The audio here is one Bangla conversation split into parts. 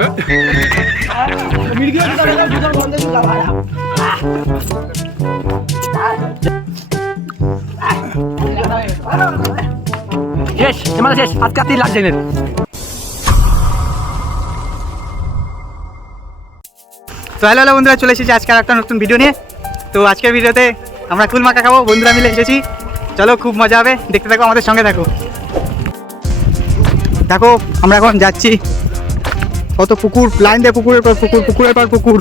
শেষ মানে শেষ আজকে আর 3 লাখ জেনের। তো হ্যালো বন্ধুরা, চলে এসেছি আজকে আর একটা নতুন ভিডিও নিয়ে। তো আজকের ভিডিওতে আমরা কুল মাখা খাবো, বন্ধুরা মিলে এসেছি। চলো খুব মজা হবে, দেখতে থাকো, আমাদের সঙ্গে থাকো। দেখো আমরা এখন যাচ্ছি, কত পুকুর, লাইন দিয়ে পুকুরের পর পুকুর, পুকুরের পর পুকুর।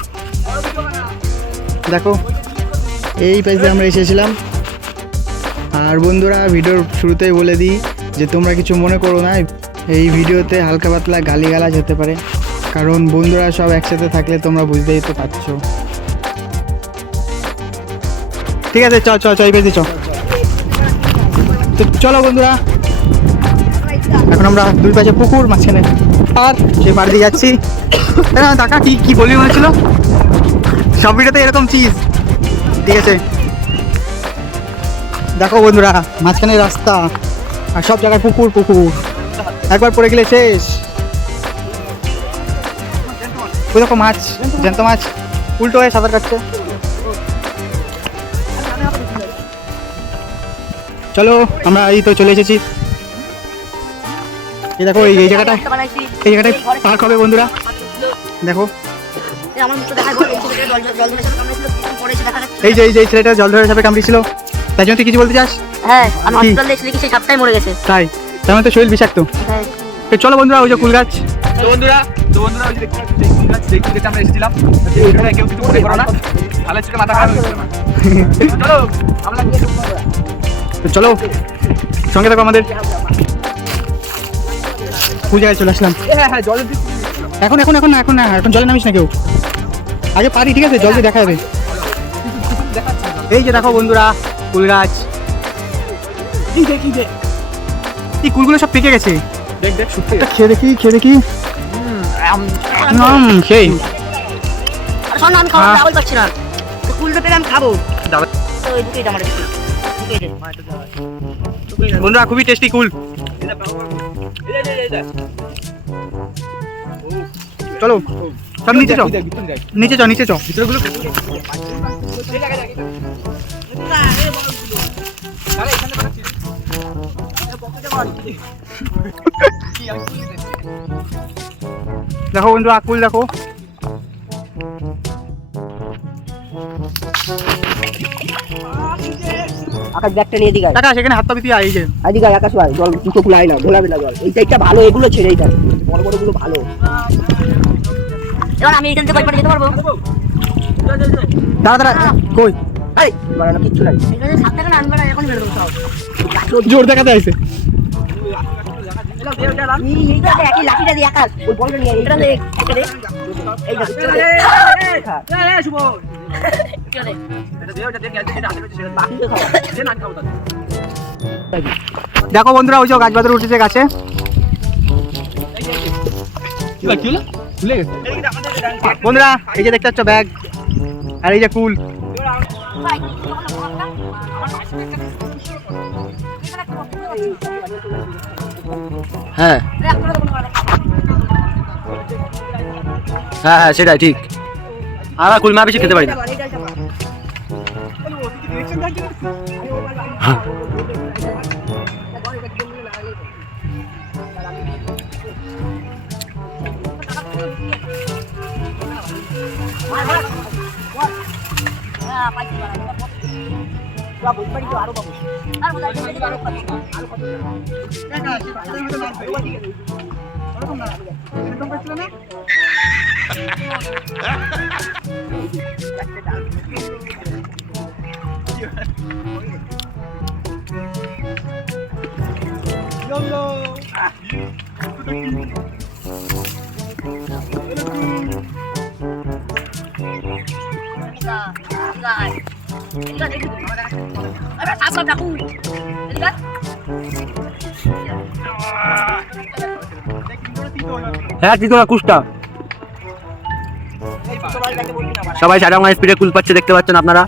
দেখো এই পাশে আমরা এসেছিলাম। আর বন্ধুরা ভিডিওর শুরুতেই বলে দিই যে তোমরা কিছু মনে করো না, এই ভিডিওতে হালকা পাতলা গালিগালাজ হতে পারে, কারণ বন্ধুরা সব একসাথে থাকলে তোমরা বুঝতেই তো পারছো। ঠিক আছে, চল চল চল এই পেয়েছি, চলো বন্ধুরা। এখন আমরা দুই পাশে পুকুর, মাঝখানে আর সে পাড় দিয়ে যাচ্ছি। টাকা কি কি বলবি মনে ছিল, সব ভিডিওতে এরকম চিজ। ঠিক আছে, দেখো বন্ধুরা মাঝখানে রাস্তা আর সব জায়গায় পুকুর পুকুর, একবার পড়ে গেলে শেষ। ওই দেখো মাছ, জ্যান্ত মাছ উল্টো হয়ে সাঁতার কাটছে। চলো আমরা এই তো চলে এসেছি। এই দেখো এই জায়গাটায় পার্ক হবে বন্ধুরা। দেখো এই যে ছেলেটা জল ধরে সাপে কামড়িয়েছিল, তাই জন্য তুই কিছু বলতে চাস? হ্যাঁ, আমি হসপিটাল দেখছি কি সেই সাপটাই মরে গেছে। তাই তার মানে তো শরীর বিষাক্ত। হ্যাঁ, তো চলো বন্ধুরা, ওই যে কুল গাছ। তো বন্ধুরা ওই যে দেখতে কুল গাছ দেখতে আমরা এসেছিলাম। এখানে কেউ কিছু মনে করো না, ভালো ছিল, মাথা খারাপ হয়েছিল না। চলো আমরা তো চলো সঙ্গে থাকো আমাদের। কুল জায়গায় চলে আসলাম। হ্যাঁ জলের দিক এখন এখন এখন না এখন না, এখন জলে নামিস না কেউ, আগে পারি। ঠিক আছে, জল দিয়ে দেখা যাবে। এই যে দেখো বন্ধুরা কুল গাছ, এই কুলগুলো সব পেকে গেছে। দেখ দেখ শুকিয়ে গেছে। খেয়ে দেখি সেই আরে শোন না, আমি খাওয়া দাওয়াই পাচ্ছি না, তো কুলটা পেলে আমি খাবো। দাদা তো ওই দুটোই আমার দিকে বন্ধুরা খুবই টেস্টি কুল। চলো সব নিচে চ, নিচে চ, নিচে চ। ভিতরগুলো দেখো বন্ধুরা কুল দেখো। আকাশ ব্যাগটা নিয়ে দিকে টাকা সেখানে হাত পাবি তুই, এই যে আদিকে আকাশ ভাই জল দুটো কুলাই না, ঘোলা বেলা জল। এই সাইডটা ভালো, এগুলো ছেড়ে এইটা বড় বড় গুলো ভালো। এবার আমি এইখান থেকে বাইপারে যেতে পারবো? দাঁড়া দাঁড়া, কই এই মানে না কিচ্ছু নাই, এখানে সাপ টাকা আনবে না, এখন বের করব সব জোর দেখাতে আইছে। এইটা দেখ, এই লাঠিটা দিয়ে আকাশ ওই বলটা নিয়ে এইটা দেখ, এটা দেখ, এই দেখ শুভ চলে এটা দেও, এটা দেখ, এটা আসবে সেটা বাকি খাও, যে না খাও তাহলে। দেখো বন্ধুরা ওই যে গাছ বাদর উঠেছে গাছে। কি হলো ভুলে গেছে বন্ধুরা এই যে দেখতে পাচ্ছ ব্যাগ, আর এই যে কুল। হ্যাঁ হ্যাঁ সেটাই ঠিক। আমরা কুল মা বেশি খেতে পারি না। হ্যাঁ কি তোরা কুষ্টা সবাই সারা স্পিডে কুল পাচ্ছে, দেখতে পাচ্ছেন আপনারা।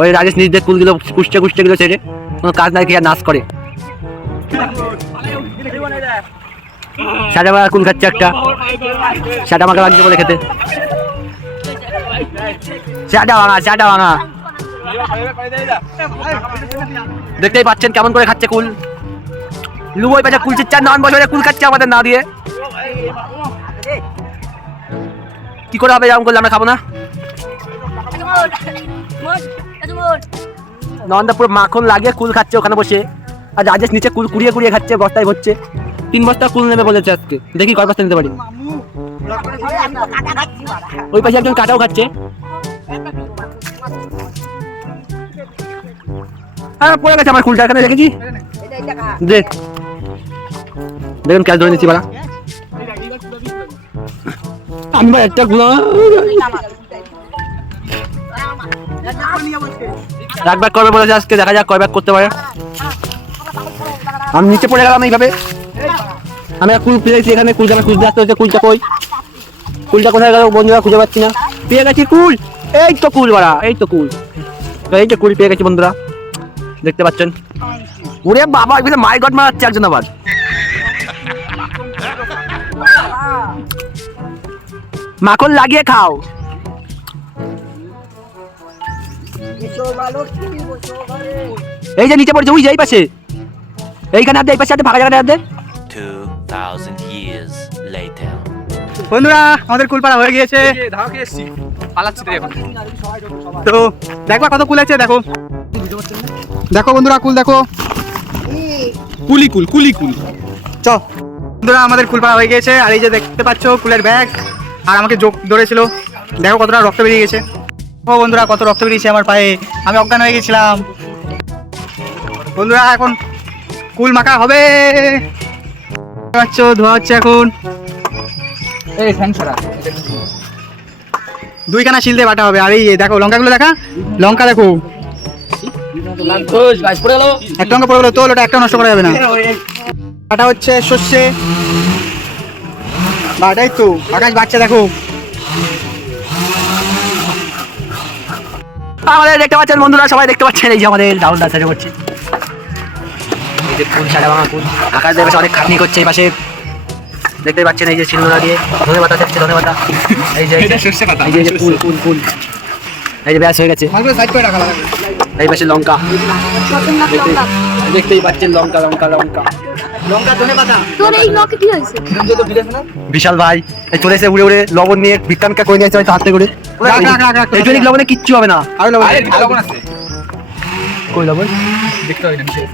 ওই রাজেশ নিজেদের কুলগুলো কুষ্টা গুলো ছেড়ে কোনো কাজ নাই, খেয়ে নাচ করে। সাদা বাংলা কুল খাচ্ছে একটা, সাদা মাখা লাগছে বলে খেতে। সাদা ভাঙা দেখতেই পাচ্ছেন কেমন করে খাচ্ছে কুল। লুবই পাশে কুল চিচ্ছা 9 বছরে কুল খাচ্ছে আমাদের না দিয়ে। কি করে হবে এরকম করলে আমরা খাবো না? নন্দা পুরো মাখন লাগিয়ে কুল খাচ্ছে ওখানে বসে, আর রাজেশ নিচে কুল কুড়িয়ে কুড়িয়ে খাচ্ছে, বস্তায় ভরছে। 3 বস্তা কুল নেবে বলেছে আজকে, দেখি কয় বস্তা নিতে পারি। ওই পাশে একজন কাটাও খাচ্ছে। হ্যাঁ পড়ে গেছে আমার কুলটা এখানে রেখেছি, দেখ দেখুন ক্যাশ ধরে নিচ্ছি বাড়া। আমি ভাই একটা গুলো এক ব্যাগ করবে বলেছে আজকে, দেখা যাক কয় ব্যাগ করতে পারে। আমি নিচে পড়ে গেলাম এইভাবে। আমি কুল পেয়েছি এখানে, কুলটা আমি খুঁজতে আসতে হচ্ছে। কুলটা কোথায় গেল বন্ধুরা, খুঁজে পাচ্ছি না। পেয়ে গেছি কুল, এই তো কুল বাড়া, এই তো কুল, এই তো কুল পেয়ে গেছি বন্ধুরা, দেখতে পাচ্ছেন। ওরে বাবা এখানে মাই গড মারাচ্ছে একজন আবার। মাখন লাগিয়ে খাও। এই যে নিচে পড়ছে, ওই যে এই পাশে, এইখানে আর এই পাশে ফাঁকা জায়গাটা আর 2000 years later. বন্ধুরা আমাদের কুল পাড়া হয়ে গিয়েছে। ধাওয়া খেয়ে এসছি, পালাচ্ছি তো এখন। তো দেখবা কত কুল আছে, দেখো দেখো বন্ধুরা কুল দেখো, কুলি কুল চ বন্ধুরা আমাদের কুল পাড়া হয়ে গিয়েছে। আর এই যে দেখতে পাচ্ছ কুলের ব্যাগ, আর আমাকে যোগ ধরেছিল, দেখো কতটা রক্ত বেরিয়ে গেছে। ও বন্ধুরা কত রক্ত বেরিয়েছে আমার পায়ে, আমি অজ্ঞান হয়ে গেছিলাম। বন্ধুরা এখন কুল মাখা হবে, পাচ্ছ ধোয়া হচ্ছে এখন। এই ফ্যানসরা 2খানা শিল দিয়ে বাটা হবে। আর এই দেখো লঙ্কাগুলো, দেখা লঙ্কা দেখো, একটা লঙ্কা পড়ে গেলো, তো ওটা একটা নষ্ট করা যাবে না। বাটা হচ্ছে সর্ষে বাটাই তো, আকাশ বাচ্চা দেখো। আমাদের দেখতে পাচ্ছেন বন্ধুরা, সবাই দেখতে পাচ্ছেন, এই যে আমাদের ডাউন ডান্সার করছে। এই যে কুল, সাদা ভাঙা কুল, আকাশ দেবে অনেক খাটনি করছে। এই পাশে দেখতে পাচ্ছেন এই যে শিলনোড়া দিয়ে ধনে পাতা যাচ্ছে, ধনে পাতা। এই যে সর্ষে পাতা, এই যে কুল, এই যে ব্যাস হয়ে গেছে। মাছগুলো সাইড করে রাখা লাগবে। এই পাশে লঙ্কা, দেখতেই পাচ্ছেন লঙ্কা, ধনে পাতা। তোর এই লকে কি হয়েছে? বিশাল ভাই এই চলে এসে উড়ে উড়ে লবণ নিয়ে বিজ্ঞানকে করে নিয়েছে হয়তো হাতে করে। এই জন্য লবণে কিচ্ছু হবে না। আরে লবণ, আরে ভালো আছে, কই লবণ দেখতে হবে না বিশেষ।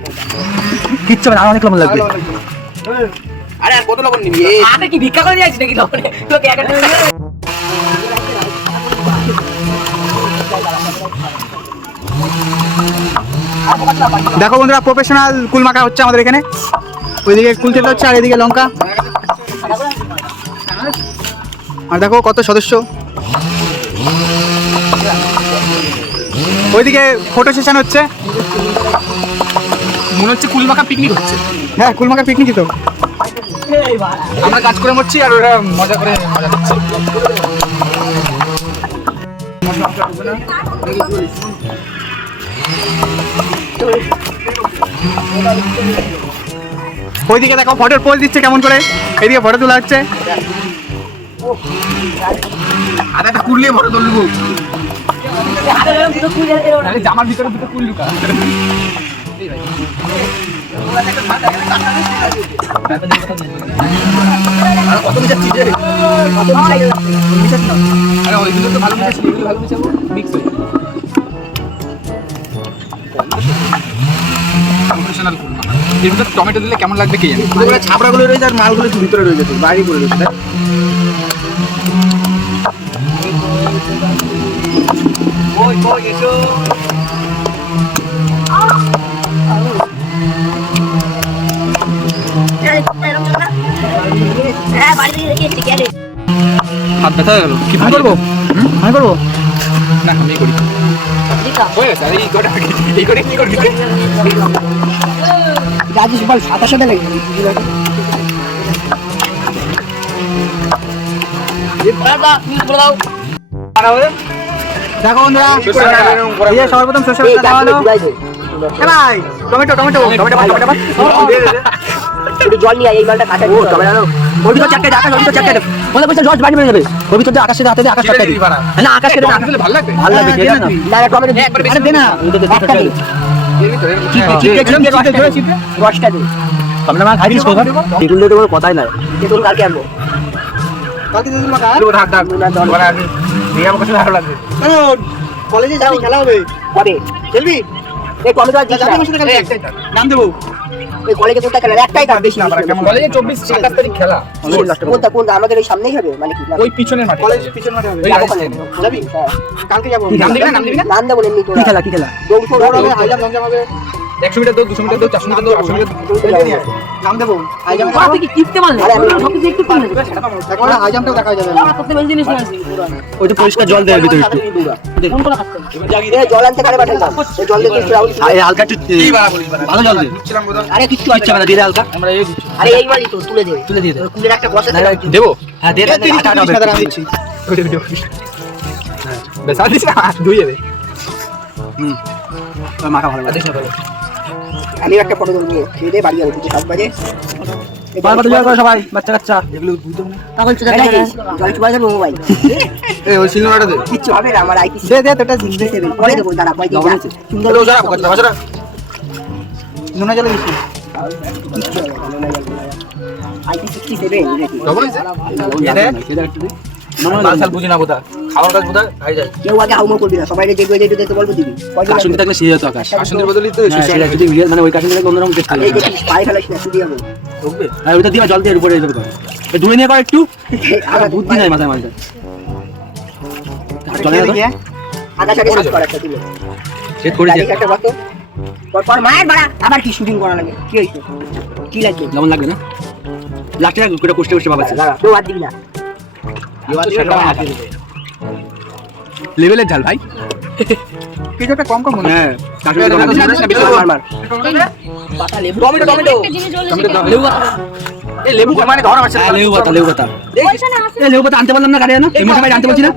কিচ্ছু হবে না, আর অনেক লবণ লাগবে। আরে আর কত লবণ নিবি? হাতে কি ভিক্ষা করে নিয়েছিস নাকি লবণে? তোকে একটা দেখো বন্ধুরা প্রফেশনাল কুল মাখা হচ্ছে আমাদের এখানে। ওইদিকে কুল খেতে হচ্ছে, আর এদিকে লঙ্কা। আর দেখো কত সদস্য। ওইদিকে ফটো সেশন হচ্ছে, মনে হচ্ছে কুল মাখা পিকনিক হচ্ছে। হ্যাঁ কুল মাখা পিকনিকই তো। আমরা কাজ করে মরছি আর ওরা মজা করে মজা দিচ্ছে। ওইদিকে দেখো ফটোর পোজ দিচ্ছে কেমন করে, এদিকে ফটো তোলা হচ্ছে। আদাটা কুললে বড় তুলবো, জামার ভিতরে দুটো কুল ঢুকা। কত মিশাচ্ছি যে, আরে ওইগুলো তো ভালো মিশাচ্ছি, এগুলো ভালো মিশাবো, মিক্স হয়ে যাবে। প্রফেশনাল কুল মাখা। এর ভিতরে টমেটো দিলে কেমন লাগবে কে জানে। ওগুলো ছাপড়াগুলো রয়েছে আর মালগুলো একটু ভিতরে রয়ে যেত, বাইরে পড়ে রয়েছে। এসো হ্যাঁ বাড়ি থেকে রেখে এসেছি, গেলে হাত ব্যথা হয়ে গেল। কি আমি করবো, আমি করবো। না আমি করি হয়ে গেছে। আরে এই করে কি করবি? রাজেশ বল সাদা সাদা লাগে। দেখো বন্ধুরা এই যে সর্বপ্রথম সর্ষে বাটা দেওয়া হলো। এ ভাই টমেটো টমেটো টমেটো বাটা, টমেটো বাটা। একটু জল নিয়ে আয়, এই মালটা কাটা ও তবে জানো ওর ভিতর চারটে আকাশ, ওর ভিতর চারটে বলে বলছে জজ বাড়ি মেরে যাবে, ওর ভিতর আকাশ সাথে হাতে দিয়ে আকাশ কাটতে দিই না, আকাশ কেটে আকাশ ভালো লাগবে ভালো লাগবে দে না তুই। না টমেটো আরে দে না একটা দে রসটা দে আমরা মা খাইছিস কোথা তেঁতুল দিয়ে তো কোনো কথাই নাই, তেঁতুল কালকে আনবো কালকে তেঁতুল মাখা ঢাক ঢাক এবারে আগে দিয়ে আমার কাছে ভালো লাগবে। কেন কলেজে যাবি, খেলা হবে, কবে খেলবি? এই টমেটো আর দিস যাবি না, আমার সাথে খেলতে? নাম দেবো। এই কলেজে কোনটা খেলা একটাই দাম বেশি না কলেজে 24-27 তারিখ খেলা কোনটা কোনটা আমাদের এই সামনেই হবে মানে কি ওই পিছনের মাঠে কলেজ পিছন মাঠে হবে। ওই যাবো রাইট কালকে। সাইডে। যাবি? কালকে যাবো। নাম দিবি না, নাম দিবি না? নাম দেবো এমনি তোরা কি খেলা দৌড় দৌড় হবে, হাই জাম্প, লং জাম্প হবে। 100 মিটার দৌড়, 200 মিটার দৌড়, 400 মিটার দৌড়, 800 মিটার দৌড়। নাম দেবো। হাই জাম্প তুই কি টিপতে পারলি আরে আমি সবকিছু একটু করে নেব এখন হাই জাম্পটাও দেখা যাবে। করতে বেশি জিনিস না ওই তো পরিষ্কার জল দেওয়ার ভিতরে একটু কোন কোন কাটতে জল আনতে কারে পাঠালাম এই জল দিয়ে একটু রাউন্ড আরে হালকা একটু কি বাড়া বলিস বাড়া? ভালো জল দে দিচ্ছিলাম বোধহয়। আরে কিচ্ছু ইচ্ছা না দিয়ে দে হালকা আমরা এই দিচ্ছি। আরে এই মালি তো তুলে দে কুলের একটা বসা দেবো? হ্যাঁ দে দে আমি দিচ্ছি। ওই দেবো। বেশ আর দিস না, ধুইয়ে দে। মাখা ভালো দিস না তাহলে। আমি একটা ফটো তুলবো খেয়ে দে বাড়ি যাবো 7 বাজে বারবার জল করো সবাই, বাচ্চা কাচ্চা। পাগল চুদা জল চুবা যাবে মোবাইল এই ওই সিলভারটা দে। কিচ্ছু হবে না আমার আইপি দে দে তোটা জিনিস দে। পরে দেবো দাঁড়া কয় দিন সুন্দর ও যারা কথা বাজারা। নুনা জলে দিচ্ছি। আইপি 67 ডবল হইছে? এ দে। মালসাল বুঝি না বোধহয়। খাওয়ার কাজ বোধহয় খাই যায়। কেউ আগে হাউমা করবি না সবাই দেখবে দেখতে বলবো দিবি কাশুন্দি থাকলে সেই হতো আকাশ আসনের বদলই তো হ্যাঁ, সেটা যদি মানে ওই কাশুন্দি থাকলে অন্যরকম টেস্ট এই হবে দেখিস পায়ে ফেলাস না শুধু যাবো আর ওইটা দিয়ে জল দিয়ে উপরে এই করে দূরে নিয়ে কর একটু আমার বুদ্ধি নাই মাথায় মাঝে জলে দেখি, হ্যাঁ? আকাশ আগে সাফ কর একটা তুলে সেট করে গাড়ি একটা বাতো পর মায়ের বাড়া আবার কি শুটিং করা লাগে কি হইছে কি লাগবে লবণ লাগবে না লাগছে না করে কষ্টে কষ্টে বাবাছে লাগা কেউ হাত দিবি না লেভেলের জাল ভাই। কিছু একটা কম কম মনে হয়। হ্যাঁ কাশুন্দি মার পাতা লেবু টমেটো টমেটো একটা জিনিস বলে টমেটো দিবি। লেবু এই লেবু মানে ধর আছে। লেবু পাতা পয়সা না আছে। এই লেবু পাতা আনতে বললাম না গাড়ি না এমনি সবাই জানতে বলছি না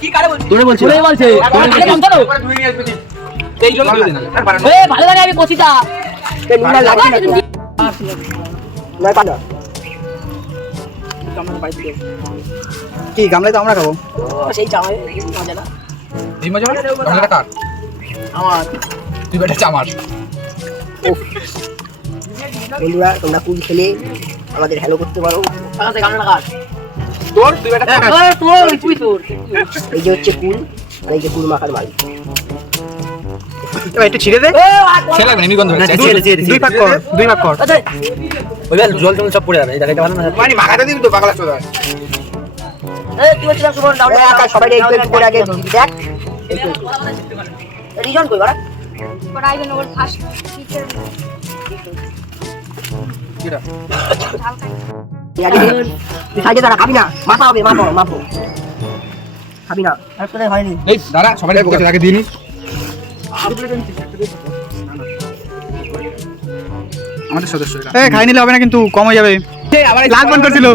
কি কারে বলছিস? তোরে বলছি এই জল দিয়ে না। এ ভালো লাগে আমি কচিটা। কে নুনা লাগবে না নয় পাতা কি গামলায় তো আমরা খাবো। সেই জামাই মজা না এই মজা মানে গামলাটা কার? আমার তুই বেটা চামার। বন্ধুরা তোমরা কুল খেলে আমাদের হ্যালো করতে পারো তোর তুই বেটা এই যে হচ্ছে কুল আর এই যে কুল মাখার মাল এবার একটু ছিঁড়ে দে। সে লাগবে এমনি গন্ধ হচ্ছে। দুই ভাগ কর, দুই ভাগ কর। ওই জল টল সব পড়ে যাবে এই জায়গাটা ভালো না মানে মাখাতে দিবি তো পাগলা চোদা। সবাই একটু করে আগে দেখ রিজন কই বাড়া But I don't know what first teacher. কিরা? তুই সাইডে দাঁড়া খাবি না মাপা হবে মাপো খাবি না আর তোদের হয়নি এই দাঁড়া সবাই কাছে আগে দিই নি। আমাদের সদস্য এরা। এ খাই নিলে হবে না কিন্তু, কম হয়ে যাবে। লাগ বন্ধ করছিল।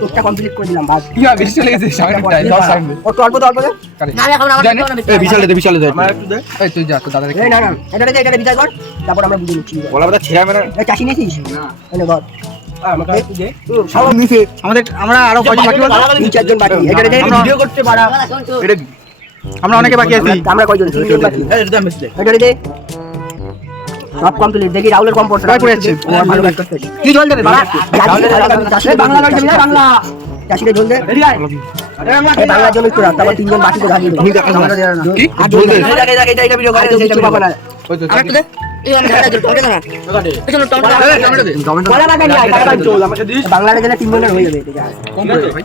তোরটা কমপ্লিট করে দিলাম বাস কি হবে বেশি চলে গেছে সামনে টাইম 10 সেকেন্ড। ও তো অল্প কারে? না এখন আমার জানি? এই বিশালে দে এই তুই যা তো দাদা এই না এটা বিচার কর তারপর আমরা বুঝে নিচ্ছি বলা কথা ছেড়া মেরা। এই চাষি নিয়েছিস না। এনে ধর সব নিচে। আমরা আরো কয়জন বাকি বলতো? 3-4 জন বাকি এটা ভিডিও করতে পারা এটা আমরা অনেকে বাকি আছি। আমরা কয়জন 3 জন বাকি এটা দে সব কমপ্লিট দেখি রাহুলের কম পড়ছে কয় করে যাচ্ছে? ভালো কাজ করতে কি জল দেবে বাবা বাংলা লাগবে বাংলা চাষিরে জল দে এই বাংলা জল একটু রাখ তারপর 3 জন বাকি তো ঢালি দে কি? আর জল দে এটা ভিডিও করে সেটা পাবা না ওই তো আরেকটু দে এই অনেক ঢালা জল টমেটো না পেছনে টমেটো এই টমেটো দে। বলা লাগা যায় টাকা জল আমাকে দিস বাংলাতে গেলে 3 জনের হয়ে যাবে এটা কম করে ভাই।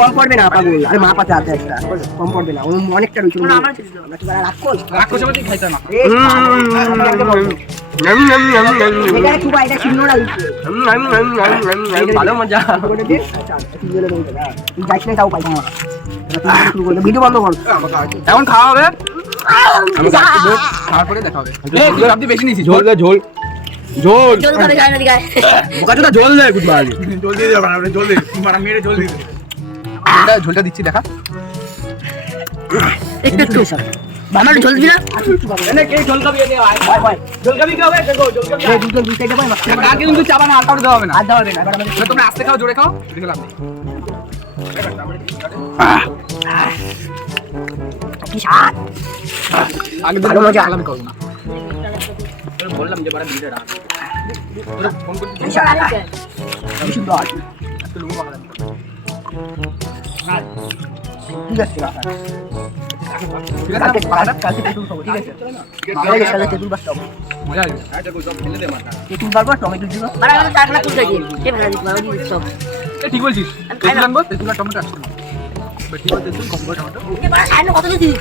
কম পড়বে না পাগল আরে মা পাতে আছে একটা কম পড়বে না অনেকটা রয়েছে আমার নাকি বাড়া রাখো রাক্ষস মতো খাইতে না। এটা খুব এটা চিনো না ভালো মজা ভিডিও বন্ধ কর এখন খাওয়া হবে। খাওয়ার পরে দেখা হবে। এই তুই আপনি বেশি নিছিস। ঝোল ঝোল জল ধরে যায় না দিকে বোকাচোদা ঝোল দে গুডবাই জল দিয়ে যাবে আমরা জল দে। মারা মেরে জল দিয়ে দে। এটা ঝোলটা দিচ্ছি দেখা। একটু আমার জল দিবি না এনে কে ঝোল খাবি এনে ভাই। ভাই ভাই এবার আর কিন্তু চাবা না, আর কাউকে দেওয়া হবে না। এবার তোমরা আস্তে খাও, জোরে খাও, দেখে লাভ নেই। আগে ভালো মজা আলামি করো না। বললাম যে বড় ভিডিও রাখ। তোরা ফোন করতে আমি শুধু আজ একটু লুমো পাকালাম। ঠিক আছে কালকে তেতুল খাবো, ঠিক আছে? কালকে সাথে তেতুল বাস খাবো। মজা আসবে। এটা কই সব ফেলে দে মাথা। তেতুল বারবার টমেটো দিবা। মারা আমি চারখানা তুলতে দিই কে ভালো দিই ভালো দিই সব এ ঠিক বলছিস। তেতুল আনবো, তেতুল আর টমেটো আসছে না। ঠিক আছে, তেতুল কম করে টমেটো। কে মারা খাইনো কত দিই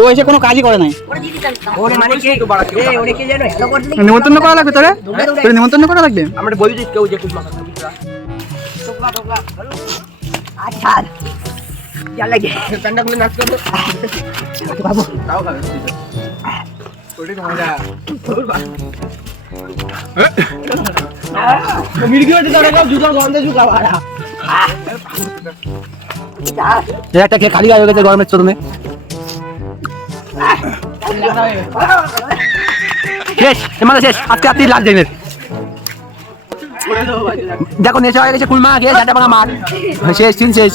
ও এসে কোনো কাজই করে নাই। ওরে দিদি চাই ওরে মানে কি একটু বাড়া কেউ ওরে কে জানো হ্যালো করে দিই নিমন্ত্রণ করা লাগবে তোরে? তোরে নিমন্ত্রণ করা লাগবে? আমরা বলি যে কেউ যে খুব মাথা খাবি তোরা। আচ্ছা যা লাগে প্যান্ডা খুলে নাচ করবে। বাবু তাও খাবে ঠিক আছে। ওরে তো মজা। মির্গি ওটা ধরে গাও জুতার গন্ধে জুকা বাড়া একটা খেয়ে খালি হয়ে গেছে গরমের চরণে শেষ এমালে শেষ আজকে আপনি লাগ যাবেন দেখো নেশা হয়ে গেছে কুলমা গিয়ে ঝাঁটা ভাঙা মার শেষ দিন শেষ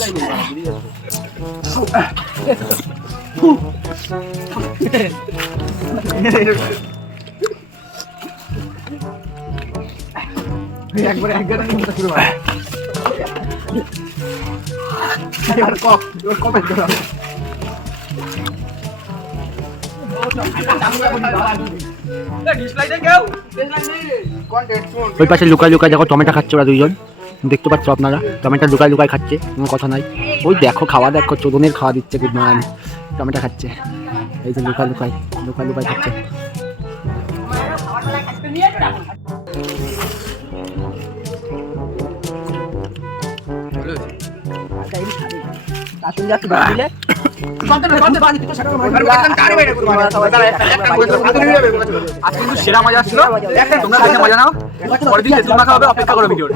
একবারে একবারে নিতে শুরু হয়। এবার কপ কপে ধরো। ওই পাশে লুকায় লুকায় দেখো টমেটো খাচ্ছে ওরা দুইজন দেখতে পাচ্ছ আপনারা টমেটো লুকায় লুকায় খাচ্ছে কোনো কথা নাই ওই দেখো খাওয়া দেখো চোদনের খাওয়া দিচ্ছে গুড মর্নিং টমেটো খাচ্ছে এই যে লুকায় লুকায় লুকায় লুকায় খাচ্ছে আজকে কিন্তু সেরা মজা আসছিল। তোমরা দেখে মজা নাও। পরের দিন তেতুল মাখা হবে, অপেক্ষা করো ভিডিওটা।